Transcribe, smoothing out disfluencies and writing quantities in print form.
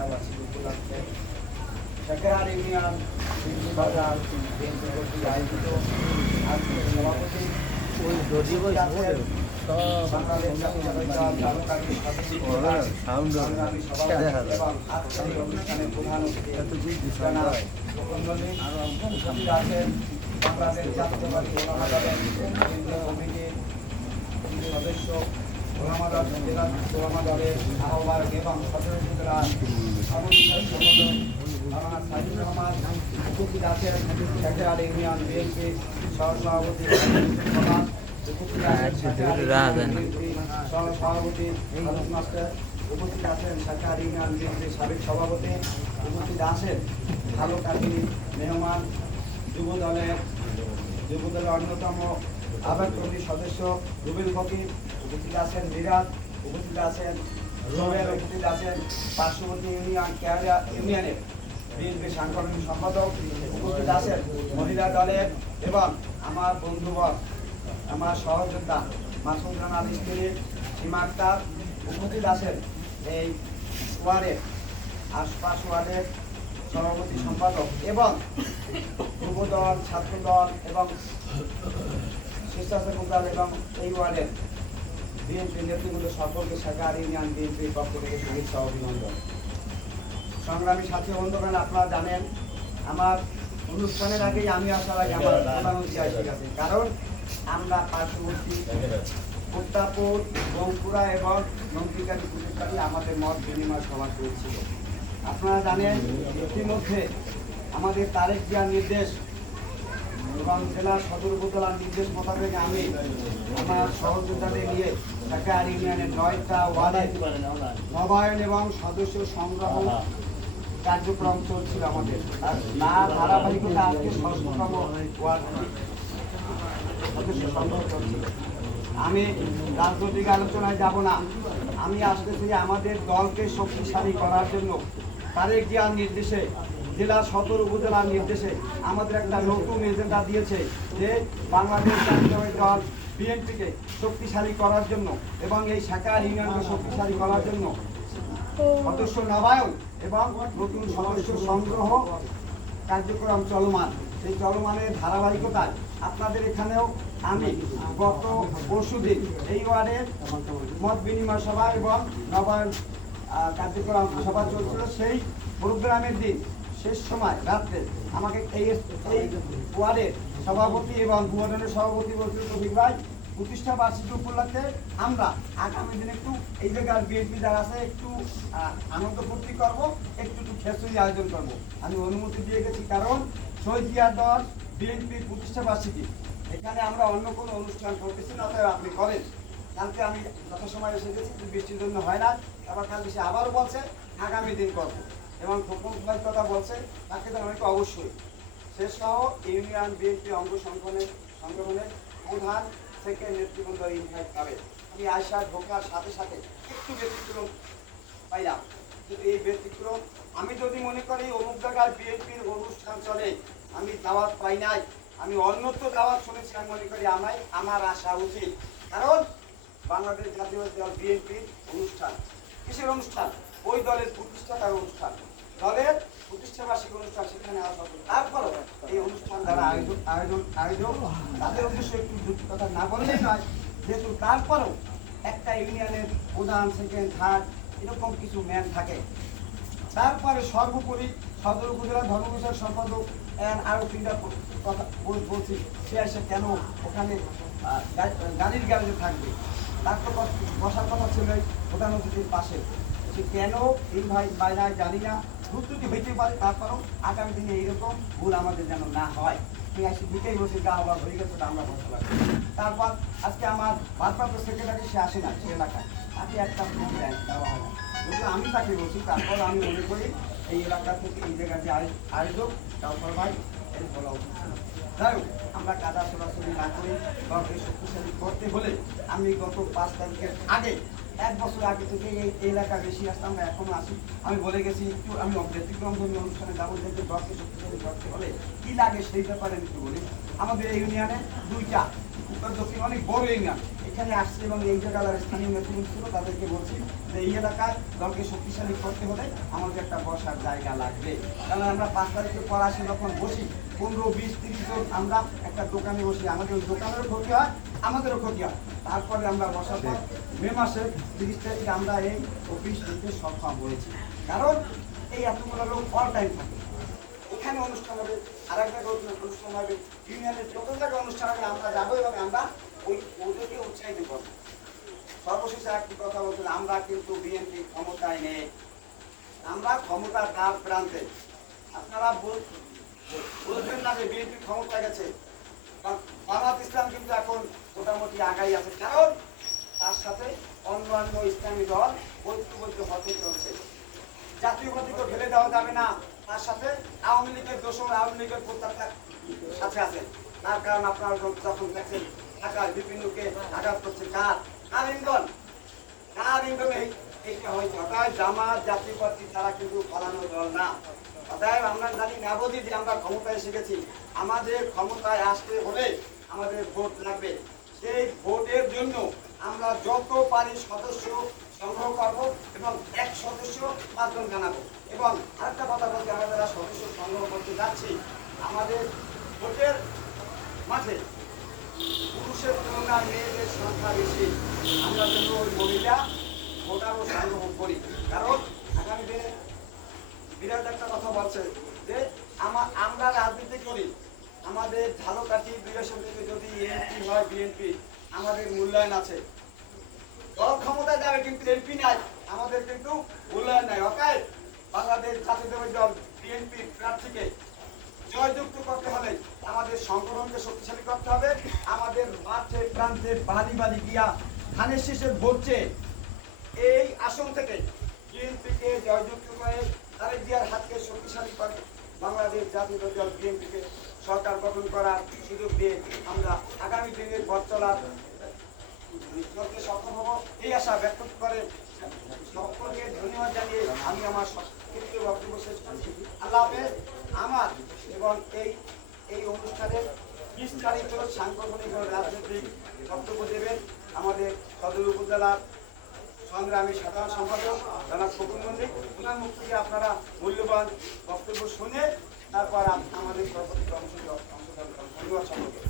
প্রতিষ্ঠাবার্ষিকী উপলক্ষে Shekherhat union BNP বাজার BNP কর্তৃক আয়োজিত আজকের সভাপতি বাংলাদেশ জাতীয়তাবাদী দল তালুকারী সংগ্রামী সভাপতি এবং আজকের এই অনুষ্ঠানের প্রধান অতিথি জনাব উপস্থিত আছেন বাংলাদেশ জাতীয়তাবাদী ওলামা দলের কেন্দ্রীয় কমিটির সদস্য, ওলামা দল জেলা ওলামা দলের আহ্বায়ক এবং সদস্য জেলা সামরিক সম্পাদক মাওলানা সাইদুর রহমান, উপস্থিত আছেন শেখেরহাট ইউনিয়ন বিএনপি সহসভাপতি সমাজ, উপস্থিত আছেন শেখেরহাট বিএনপি সহসভাপতি আলোক মাস্টার, উপস্থিত আছেন শেখেরহাট ইউনিয়ন বিএনপি সাবেক সভাপতি, উপস্থিত আছেন ভালো কাজী মেহমান, যুব দলের অন্যতম আহ্বায়ক কমিটির সদস্য রুবেল ফকির, উপস্থিত আছেন মিরাজ, উপস্থিত আছেন রোবেল, উপস্থিত আছেন পার্শ্ববর্তী ইউনিয়নের বিএনপি সাংগঠনিক সম্পাদক, উপস্থিত আছেন মহিলা দলের এবং আমার বন্ধুবর, আমার সহযোদ্ধা মাসুদ রানা মিস্ত্রির সীমা আক্তার, উপস্থিত আছেন এই ওয়ার্ডের আশপাশ ওয়ার্ডের সভাপতি সম্পাদক এবং যুব দল, ছাত্র দল এবং স্বেচ্ছাসেবক দল এবং এই ওয়ার্ডের বিএনপি নেতৃবৃন্দ সকলকে শেখেরহাট ইউনিয়ন বিএনপির পক্ষ থেকে শুভেচ্ছা ও অভিনন্দন। সংগ্রামী সাথী বন্ধুগণ, আপনারা জানেন আমার অনুষ্ঠানের আগেই আমি আসার আগে আমার প্রধান অতিথি এসে গেছে, কারণ আমরা পার্শ্ববর্তী প্রতাপুর, বঙ্কুড়া এবং নন্দিকারী পুলিশকারী আমাদের মত বিনিময় সভা চলছিল। আপনারা জানেন ইতিমধ্যে আমাদের তারেক জিয়ার নির্দেশ এবং জেলা সদর উপজেলার নির্দেশ মোতাবেক আমি আমার সহযোদ্ধাদের নিয়ে শেখেরহাট ইউনিয়নের 9টা ওয়ার্ডে নবায়ন এবং সদস্য সংগ্রহ কার্যক্রম চলছিল আমাদের। আর না ধারাবাহিকতা আজকে 6ষ্ঠতম ওয়ার্ড সদস্য সংগ্রহ চলছিল। আমি রাজনৈতিক আলোচনায় যাব না, আমি আসতেছি আমাদের দলকে শক্তিশালী করার জন্য তারেক জিয়ার নির্দেশে, জেলা সদর উপজেলার নির্দেশে আমাদের একটা নতুন এজেন্ডা দিয়েছে যে বাংলাদেশ জাতীয়তাবাদী দল বিএনপিকে শক্তিশালী করার জন্য এবং এই শেখেরহাট ইউনিয়নকে শক্তিশালী করার জন্য সদস্য নবায়ন এবং নতুন সদস্য সংগ্রহ কার্যক্রম চলমান। সেই চলমানের ধারাবাহিকতায় আপনাদের এখানেও আমি গত পরশুদিন এই ওয়ার্ডের মত বিনিময় সভা এবং নবায়ন কার্যক্রম সভা চলছিল। সেই প্রোগ্রামের দিন শেষ সময় রাত্রে আমাকে এই ওয়ার্ডের সভাপতি এবং ভুবনের সভাপতি বলছিল, রফিক ভাই প্রতিষ্ঠা বার্ষিকী উপলক্ষে আমরা আগামী দিনে একটু এই জায়গার বিএনপি যারা আছে একটু আনন্দ ফুর্তি করবো, একটু খেচুড়ি আয়োজন করবো। আমি অনুমতি দিয়ে গেছি, কারণ শহীদ জিয়ার দল বিএনপির প্রতিষ্ঠা বার্ষিকী, এখানে আমরা অন্য কোনো অনুষ্ঠান করতেছি না, তাই আপনি করেন। কালকে আমি যত সময় এসে গেছি বৃষ্টির জন্য হয় না, আবার কালকে সে আবারও বলছে আগামী দিন করবো এবং খোকন ভাই কথা বলছে তাকে তো অনেক অবশ্যই শেষ সহ ইউনিয়ন বিএনপি অঙ্গ সংগঠনের প্রধান থেকে নেতৃবৃন্দ ইনভাইট করে। আমি আশা ঢোকার সাথে সাথে একটু ব্যতিক্রম পাইলাম, কিন্তু এই ব্যতিক্রম আমি যদি মনে করি অমুক জায়গায় বিএনপির অনুষ্ঠান চলে আমি দাওয়াত পাই নাই, আমি অন্যত্র দাওয়াত শুনেছি, আমি মনে করি আমার আসা উচিত। কারণ বাংলাদেশ জাতীয়তাবাদী দল বিএনপির অনুষ্ঠান কিসের অনুষ্ঠান? ওই দলের প্রতিষ্ঠাতার অনুষ্ঠান, দলের প্রতিষ্ঠা বার্ষিকী অনুষ্ঠান, সেখানে আসা। তারপরও এই অনুষ্ঠান যারা আয়োজক তাদের উদ্দেশ্যে একটু যুক্তি কথা না বললেই নয়, যেহেতু তারপরেও একটা ইউনিয়নের প্রধান, সেকেন্ড, থার্ড এরকম কিছু ম্যান থাকে। তারপরে সর্বোপরি সদর উপজেলা ধর্ম বিষয়ক সম্পাদক আরও 3টা কথা বলছি, সে এসে কেন ওখানে গাড়ির গ্যারেজে থাকবে, তার তো বসার কথা ছিল প্রধান অতিথির পাশে, সে কেন এই ভাই বাইরে জানি না, ভুল ত্রুটি হইতে পারে, তারপরও আগামী দিনে এইরকম ভুল আমাদের যেন না হয়। ঠিক আছে, দুইটাই বসে গা আবার হয়ে গেছে, আমরা বসতে পারি। তারপর আজকে আমার ভারপ্রাপ্ত সেক্রেটারি সে আসে না, সে এলাকায় তাকে একটা দেওয়া হয় না, যদিও আমি তাকে বলছি। তারপর আমি মনে করি এই এলাকা থেকে এই জায়গায় যে আয়োজক তারপর ভাই এর বলা উচিত। যাই হোক, আমরা কাদা ছোড়াছড়ি না করি বা শক্তিশালী করতে হলে আমি গত 5 তারিখের আগে 1 বছর আগে থেকে এই এলাকায় বেশি আসতাম, আমরা এখনো আসি। আমি বলে গেছি একটু আমি ব্যতিক্রম ধর্মী অনুষ্ঠানে যাবো, যেহেতু দলকে শক্তিশালী করতে হলে কি লাগে সেই ব্যাপারে একটু বলি। আমাদের এই ইউনিয়নে 2টা উত্তর দক্ষিণ অনেক বড় ইউনিয়ন এখানে আসছে, এবং এই জায়গার স্থানীয় নেতৃবৃন্দ ছিল, তাদেরকে বলছি যে এই এলাকায় দলকে শক্তিশালী করতে হলে আমাদের একটা বসার জায়গা লাগবে। কারণ আমরা 5 তারিখের পর আসি, যখন বসি 15, 20, 30 জন আমরা একটা দোকানে বসি, আমাদের ওই দোকানেরও ক্ষতি হয়, আমাদেরও ক্ষতি হয়। তারপরে আমরা বসার পর মে মাসের 30 তারিখে আমরা এই অফিস নিতে সক্ষম হয়েছি। কারণ এই এতগুলো লোক অল টাইম থাকে, এখানে অনুষ্ঠান হবে, আর এক জায়গায় অনুষ্ঠান হবে, ইউনিয়নের যত জায়গায় অনুষ্ঠান হবে আমরা যাবো এবং আমরা ওদেরকে উৎসাহিত করবো। সর্বশেষে একটি কথা বলতে, আমরা কিন্তু বিএনপি ক্ষমতায় নেই, আমরা ক্ষমতার দ্বার প্রান্তে। আপনারা বলবেন না যে বিএনপি ক্ষমতা গেছে, জামাত ইসলাম কিন্তু এখন মোটামুটি আগাই আছে, কারণ তার সাথে অন্যান্য ইসলামী দল ঐক্যবদ্ধ হতে চলছে। জাতীয়বাদীকে ফেলে দেওয়া যাবে না, তার সাথে আওয়ামী লীগের দোষর, আওয়ামী লীগের প্রত্যাখ্যার সাথে আছে। তার কারণ আপনারা যখন দেখছেন ঢাকায় বিপিনুকে আঘাত করছে কার ইন্ধন এইটা হয়েছে। অর্থাৎ জামাত জাতীয় পার্টি তারা কিন্তু পালানো দল না। অতএব আমরা জানি নাবদি যে আমরা ক্ষমতায় এসে গেছি, আমাদের ক্ষমতায় আসতে হলে আমাদের ভোট লাগবে। সেই ভোটের জন্য আমরা যত পারি সদস্য সংগ্রহ করবো এবং এক সদস্য 5 জন জানাবো। এবং আরেকটা কথা বলতে, আমরা যারা সদস্য সংগ্রহ করতে যাচ্ছি, আমাদের ভোটের মাঠে পুরুষের তুলনায় মেয়েদের সংখ্যা বেশি, আমরা যেন ওই মহিলা ভোটারও সংগ্রহ করি। কারণ আগামী দিনে বিরাট একটা কথা বলছে যে আমরা রাজনীতি করি, আমাদের ঝালকাঠি 2 আসন থেকে যদি এমপি হয় বিএনপি, আমাদের মূল্যায়ন আছে। দল ক্ষমতায় যাবে কিন্তু এমপি নাই, আমাদের কিন্তু মূল্যায়ন নাই। অতএব বাংলাদেশ জাতীয়তাবাদী দল বিএনপি প্রার্থীকে জয়যুক্ত করতে হলে আমাদের সংগঠনকে শক্তিশালী করতে হবে। আমাদের মাঠে প্রান্তে বাড়ি বাড়ি গিয়া ধানের শীষের ভোট চেয়ে এই আসন থেকে বিএনপিকে জয়যুক্ত করে তারেক জিয়ার হাতকে শক্তিশালী করে বাংলাদেশ জাতীয়তাবাদী দল বিএনপিকে সরকার গঠন করার সুযোগ দিয়ে আমরা আগামী দিনের পথ চলার করতে সক্ষম হব, এই আশা ব্যক্ত করে সকলকে ধন্যবাদ জানিয়ে আমি আমার সংক্ষিপ্ত বক্তব্য শেষ করছি। আল্লাহ হাফেজ। আমার এবং এই অনুষ্ঠানের বিস্তারিত সাংগঠনিক ও রাজনৈতিক বক্তব্য দেবেন আমাদের সদর উপজেলার সংগ্রামী সাধারণ সম্পাদক জনাব খোকন মল্লিক। ওনার মুখ থেকে আপনারা মূল্যবান বক্তব্য শুনে তারপর আমাদের পরবর্তী অংশগ্রহণ। ধন্যবাদ সকলকে।